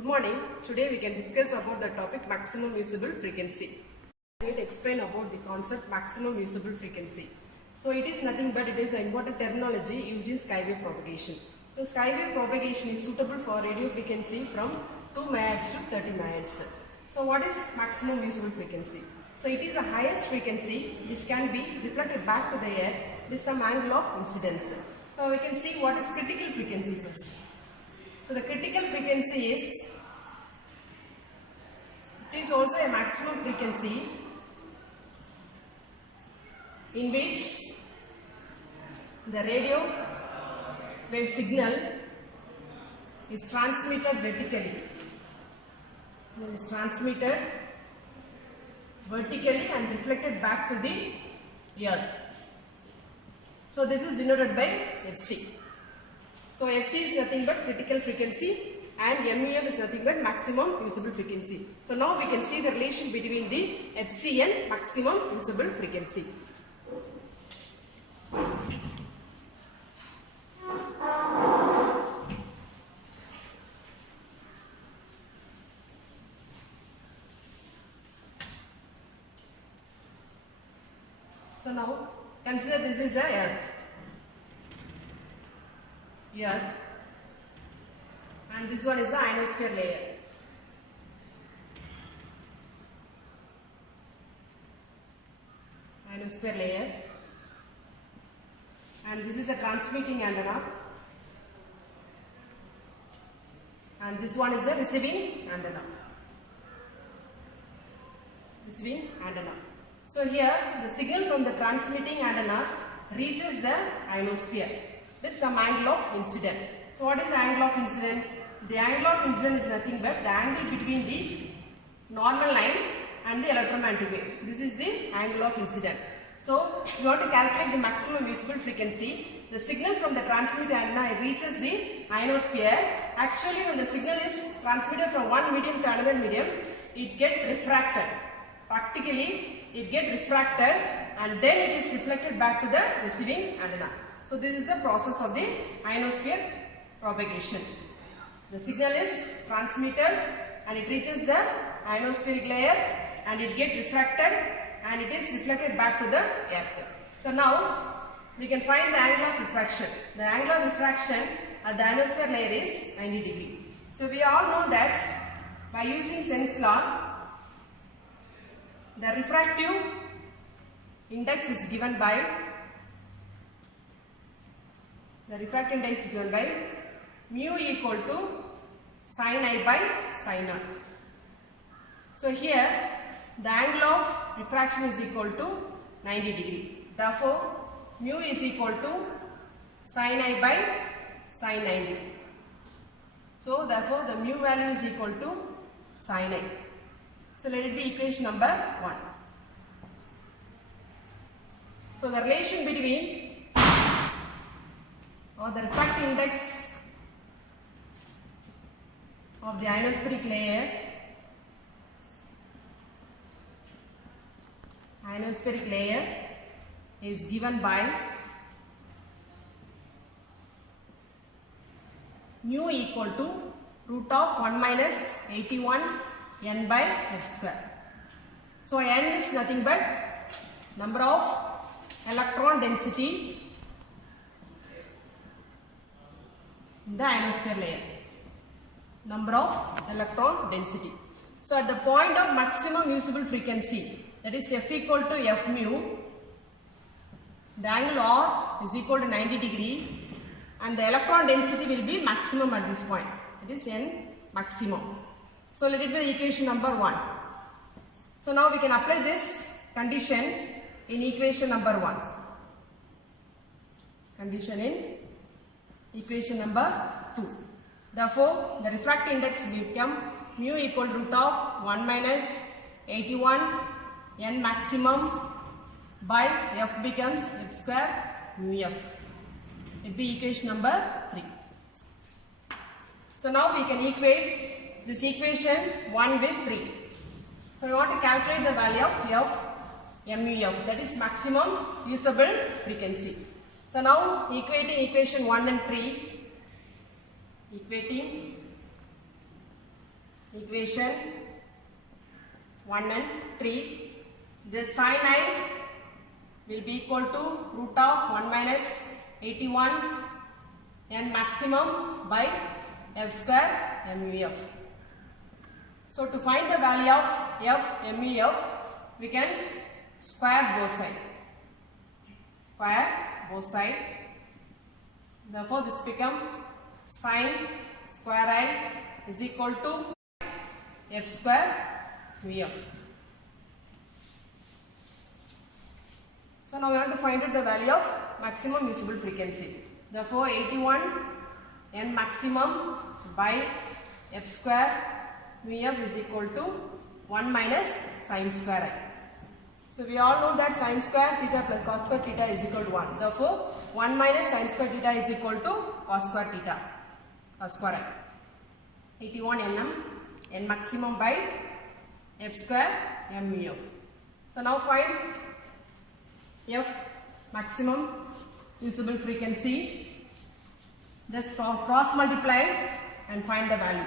Good morning. Today we can discuss about the topic maximum usable frequency. I will explain about the concept maximum usable frequency. So it is nothing but it is an important terminology used in skywave propagation. So skywave propagation is suitable for radio frequency from 2 MHz to 30 MHz. So what is maximum usable frequency? So it is the highest frequency which can be reflected back to the air with some angle of incidence. So we can see what is critical frequency first. So the critical frequency is also a maximum frequency in which the radio wave signal is transmitted vertically. It is transmitted vertically and reflected back to the earth. So this is denoted by FC. So FC is nothing but critical frequency and MUF is nothing but maximum usable frequency. So now we can see the relation between the FC and maximum usable frequency. So now consider this is the earth. And this one is the ionosphere layer. Ionosphere layer. And this is a transmitting antenna. And this one is the receiving antenna. Receiving antenna. So here the signal from the transmitting antenna reaches the ionosphere with some angle of incidence. So what is the angle of incidence? The angle of incidence is nothing but the angle between the normal line and the electromagnetic wave. This is the angle of incidence. So if you want to calculate the maximum usable frequency, the signal from the transmitting antenna reaches the ionosphere. Actually when the signal is transmitted from one medium to another medium, it gets refracted. Practically it gets refracted and then it is reflected back to the receiving antenna. So this is the process of the ionosphere propagation. The signal is transmitted and it reaches the ionospheric layer and it gets refracted and it is reflected back to the earth. So now we can find the angle of refraction. The angle of refraction at the ionosphere layer is 90 degrees. So we all know that by using Sen's law, the refractive index is given by mu equal to sin I by sin R. So here the angle of refraction is equal to 90 degree. Therefore mu is equal to sin I by sin 90. So therefore the mu value is equal to sin I. So let it be equation number 1. So the relation between the refractive index of the ionospheric layer is given by mu equal to root of 1 minus 81 n by f square. So n is nothing but number of electron density in the ionosphere layer. Number of electron density. So at the point of maximum usable frequency, that is f equal to f mu, the angle R is equal to 90 degree and the electron density will be maximum at this point. It is n maximum. So let it be equation number 1. So now we can apply this condition in equation number 1. Condition in equation number 2. Therefore, the refractive index will become mu equal to root of 1 minus 81 n maximum by f becomes f square mu f. It will be equation number 3. So now we can equate this equation 1 with 3. So we want to calculate the value of MUF, that is maximum usable frequency. So now equating equation 1 and 3, equating equation 1 and 3. This sin I will be equal to root of 1 minus 81 n maximum by f square mu f. So to find the value of f mu f, we can square both sides. Square both sides. Therefore, this become sin square I is equal to f square mu f. So now we have to find out the value of maximum usable frequency. Therefore, 81 n maximum by f square mu f is equal to 1 minus sin square I. So we all know that sin square theta plus cos square theta is equal to 1. Therefore, 1 minus sin square theta is equal to cos square theta, cos square I. 81 nm n maximum by f square mu f. So now find f maximum usable frequency. Just cross multiply and find the value.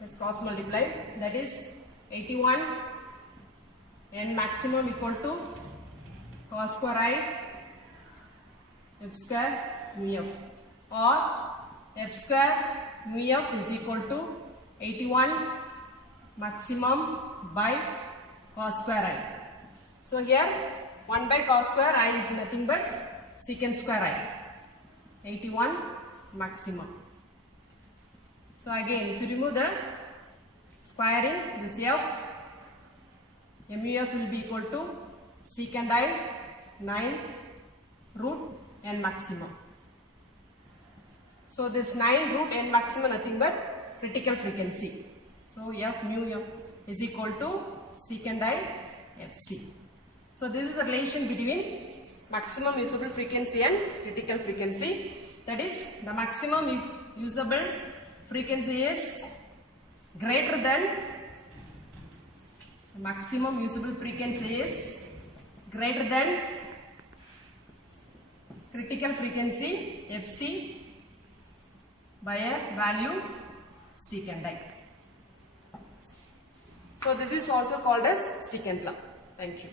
Just cross multiply, that is 81 n maximum equal to cos square I f square mu f, or f square mu f is equal to 81 maximum by cos square I. So here 1 by cos square I is nothing but secant square I. 81 maximum. So again, if you remove the squaring, this f mu f will be equal to secant I 9 root n maximum. So this 9 root n maximum nothing but critical frequency. So f mu f is equal to secant I fc. So this is the relation between maximum usable frequency and critical frequency. That is, the maximum usable frequency is greater than maximum usable frequency is greater than critical frequency fc by a value secant I. So this is also called as secant law. Thank you.